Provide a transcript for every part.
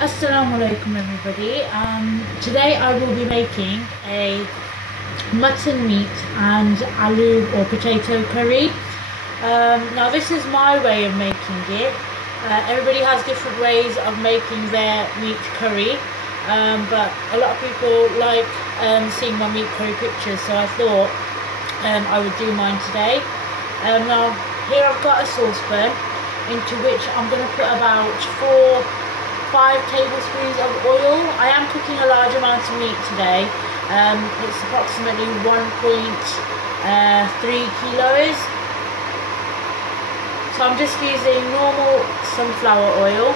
Assalamu alaikum everybody. Today I will be making a mutton meat and aloo or potato curry. Now this is my way of making it. Everybody has different ways of making their meat curry, but a lot of people like seeing my meat curry pictures, so I thought I would do mine today. Now here I've got a saucepan into which I'm going to put about 5 tablespoons of oil. I am cooking a large amount of meat today. It's approximately 1.3 kilos. So I'm just using normal sunflower oil.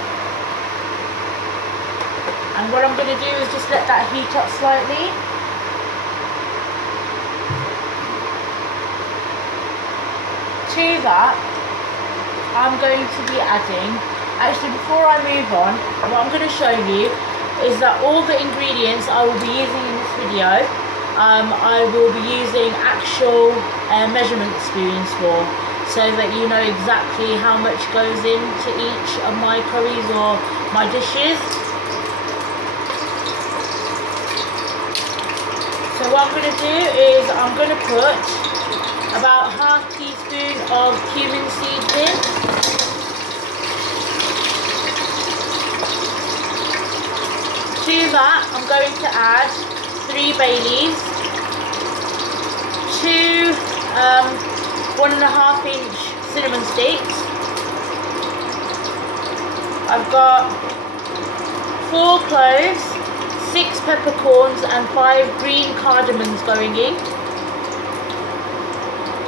And what I'm going to do is just let that heat up slightly. To that, I'm going to be adding, actually before I move on, what I'm going to show you is that all the ingredients I will be using in this video, I will be using actual measurement spoons for, so that you know exactly how much goes into each of my curries or my dishes. So what I'm going to do is I'm going to put about half teaspoon of cumin seeds in. To that I'm going to add 3 bay leaves, 2 1.5 inch cinnamon sticks. I've got 4 cloves, 6 peppercorns and 5 green cardamoms going in.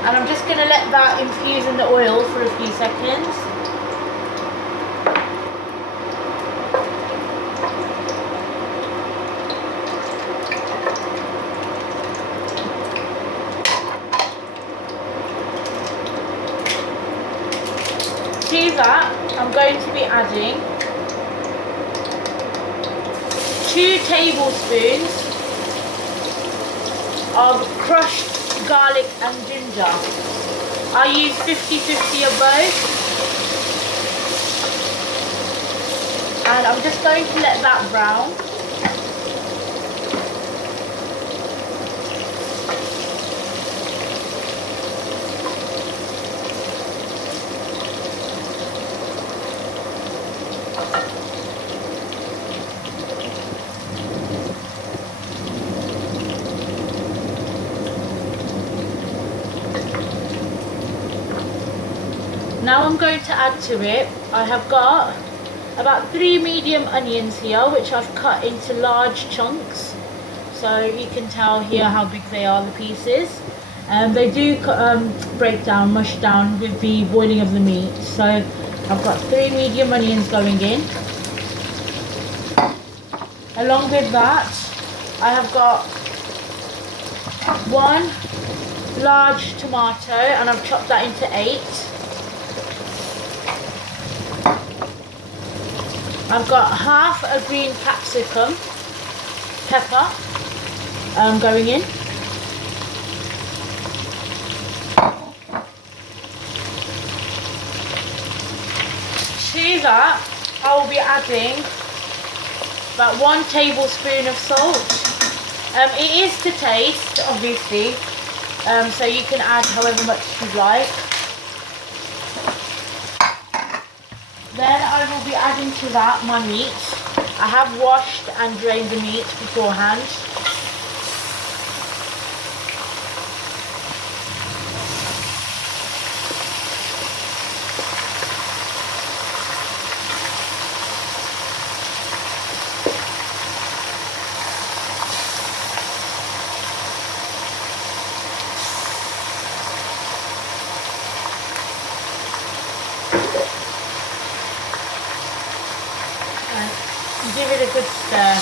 And I'm just going to let that infuse in the oil for a few seconds. To that, I'm going to be adding 2 tablespoons of crushed garlic and ginger. I use 50-50 of both. And I'm just going to let that brown. Now I'm going to add to it, I have got about 3 medium onions here, which I've cut into large chunks. So you can tell here how big they are, the pieces. They do break down, mush down with the boiling of the meat. So I've got 3 medium onions going in. Along with that, I have got 1 large tomato, and I've chopped that into 8. I've got half a green capsicum, pepper, going in. To that, I will be adding about 1 tablespoon of salt. It is to taste, obviously, so you can add however much you like. Then I will be adding to that my meat. I have washed and drained the meat beforehand. Give it a good stir.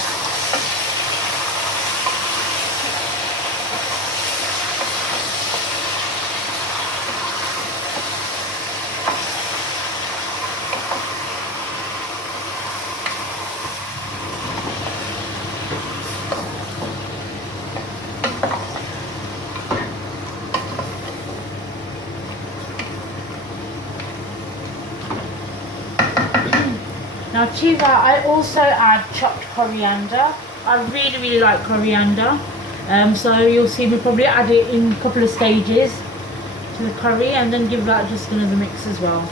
Now to that I also add chopped coriander. I really like coriander. So you'll see me probably add it in a couple of stages to the curry, and then give that just another mix as well.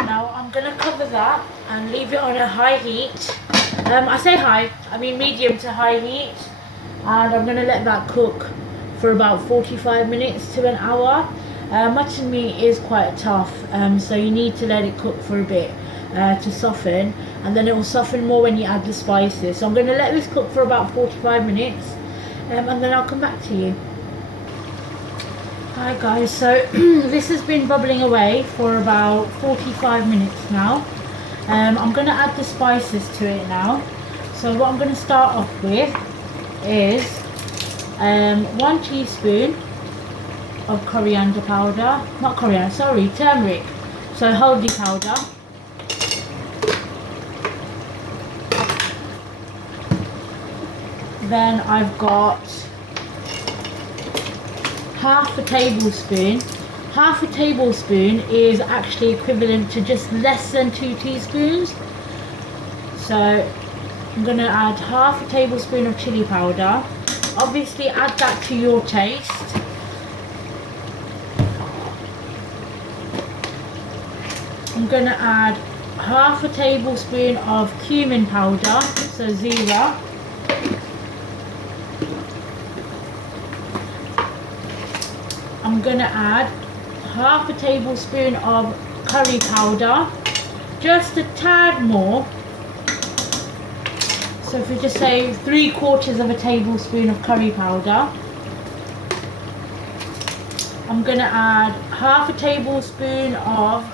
Now I'm going to cover that and leave it on a high heat. I say high, I mean medium to high heat, and I'm going to let that cook for about 45 minutes to an hour. Mutton meat is quite tough, so you need to let it cook for a bit to soften, and then it will soften more when you add the spices. So I'm going to let this cook for about 45 minutes, and then I'll come back to you. Hi guys, so this has been bubbling away for about 45 minutes now. I'm going to add the spices to it now. So what I'm going to start off with is 1 teaspoon of coriander powder, not coriander, sorry, turmeric, so haldi powder. Then I've got half a tablespoon. Half a tablespoon is actually equivalent to just less than 2 teaspoons. So I'm going to add half a tablespoon of chili powder. Obviously add that to your taste. I'm going to add half a tablespoon of cumin powder, so zira. I'm going to add half a tablespoon of curry powder, just a tad more. So if we just say 3/4 of a tablespoon of curry powder. I'm going to add half a tablespoon of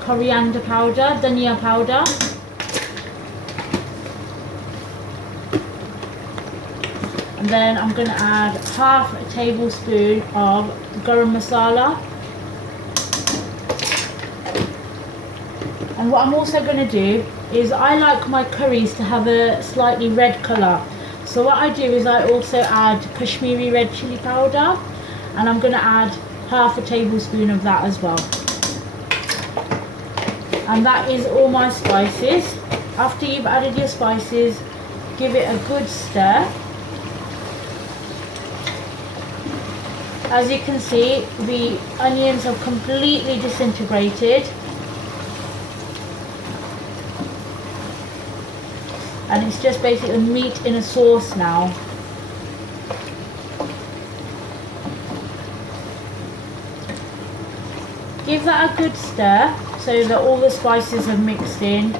coriander powder, dhania powder. And then I'm going to add half a tablespoon of garam masala. And what I'm also going to do is I like my curries to have a slightly red colour. So what I do is I also add Kashmiri red chili powder, and I'm going to add half a tablespoon of that as well. And that is all my spices. After you've added your spices, give it a good stir. As you can see, the onions have completely disintegrated. And it's just basically meat in a sauce now. Give that a good stir so that all the spices have mixed in.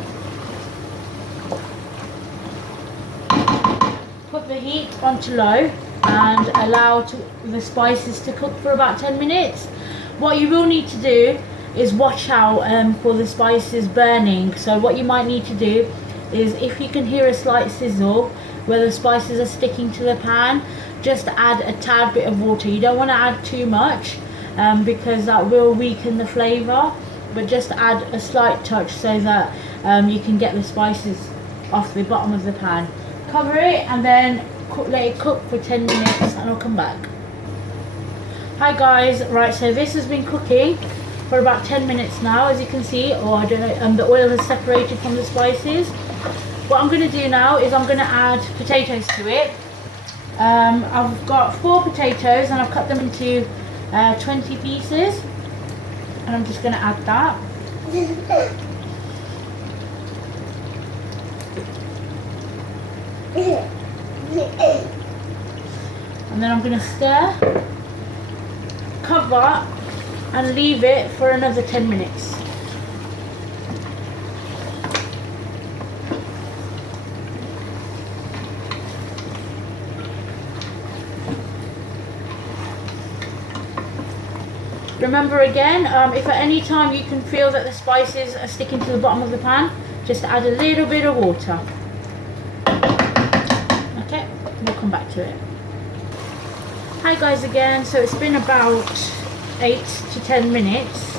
Put the heat onto low and allow the spices to cook for about 10 minutes. What you will need to do is watch out for the spices burning. So what you might need to do is, if you can hear a slight sizzle where the spices are sticking to the pan, just add a tad bit of water. You don't want to add too much because that will weaken the flavour, but just add a slight touch so that you can get the spices off the bottom of the pan. Cover it and then let it cook for 10 minutes and I'll come back. Hi guys, right, so this has been cooking for about 10 minutes now, as you can see, or I don't know, the oil has separated from the spices. What I'm going to do now is I'm going to add potatoes to it. I've got 4 potatoes and I've cut them into 20 pieces, and I'm just going to add that. And then I'm going to stir, cover and leave it for another 10 minutes. Remember again, if at any time you can feel that the spices are sticking to the bottom of the pan, just add a little bit of water. Okay, we'll come back to it. Hi guys again, so it's been about 8 to 10 minutes.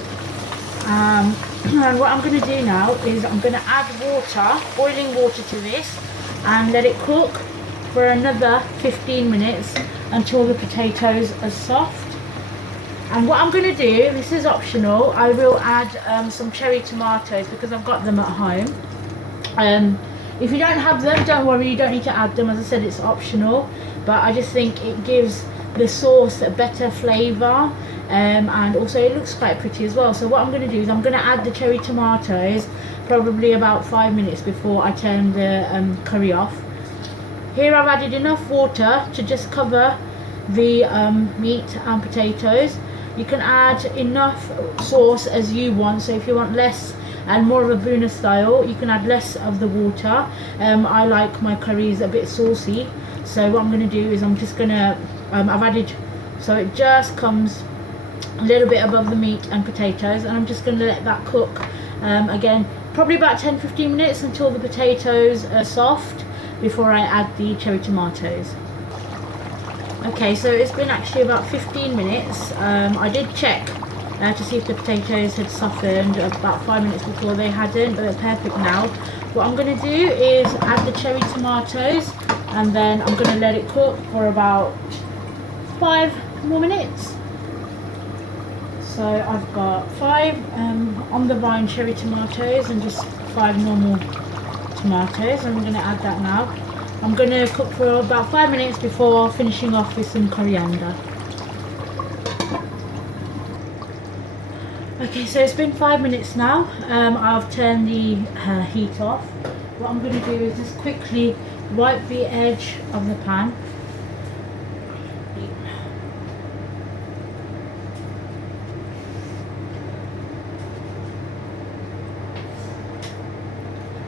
And what I'm going to do now is I'm going to add water, boiling water to this. and let it cook for another 15 minutes until the potatoes are soft. And what I'm going to do, this is optional, I will add some cherry tomatoes because I've got them at home. If you don't have them, don't worry, you don't need to add them. As I said, it's optional, but I just think it gives the sauce a better flavour, and also it looks quite pretty as well. So what I'm going to do is I'm going to add the cherry tomatoes probably about 5 minutes before I turn the curry off. Here I've added enough water to just cover the meat and potatoes. You can add enough sauce as you want, so if you want less and more of a Buna style, you can add less of the water. I like my curries a bit saucy, so what I'm going to do is I'm just going to, I've added, so it just comes a little bit above the meat and potatoes, and I'm just going to let that cook again, probably about 10-15 minutes until the potatoes are soft before I add the cherry tomatoes. Okay, so it's been actually about 15 minutes. I did check to see if the potatoes had softened about 5 minutes before. They hadn't, but they're perfect now. What I'm going to do is add the cherry tomatoes, and then I'm going to let it cook for about 5 more minutes. So I've got 5 on the vine cherry tomatoes and just 5 normal tomatoes. I'm going to add that now. I'm going to cook for about 5 minutes before finishing off with some coriander. Okay, so it's been 5 minutes now. I've turned the heat off. What I'm going to do is just quickly wipe the edge of the pan.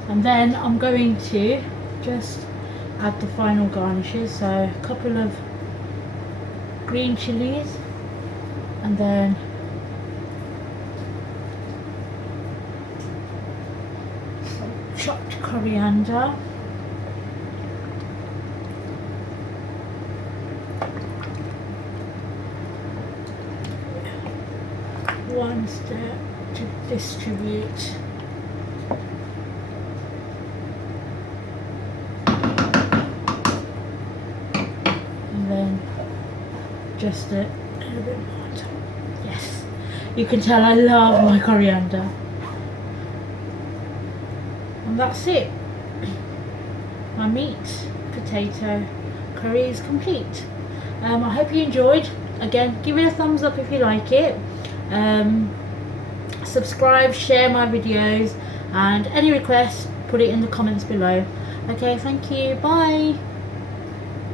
And then I'm going to just add the final garnishes, so a couple of green chilies, and then some chopped coriander, one step to distribute. Then just a little bit more on top. Yes, you can tell I love my coriander. And that's it. My meat potato curry is complete. I hope you enjoyed. Again, give it a thumbs up if you like it. Subscribe, share my videos, and any requests, put it in the comments below. Okay, thank you. Bye.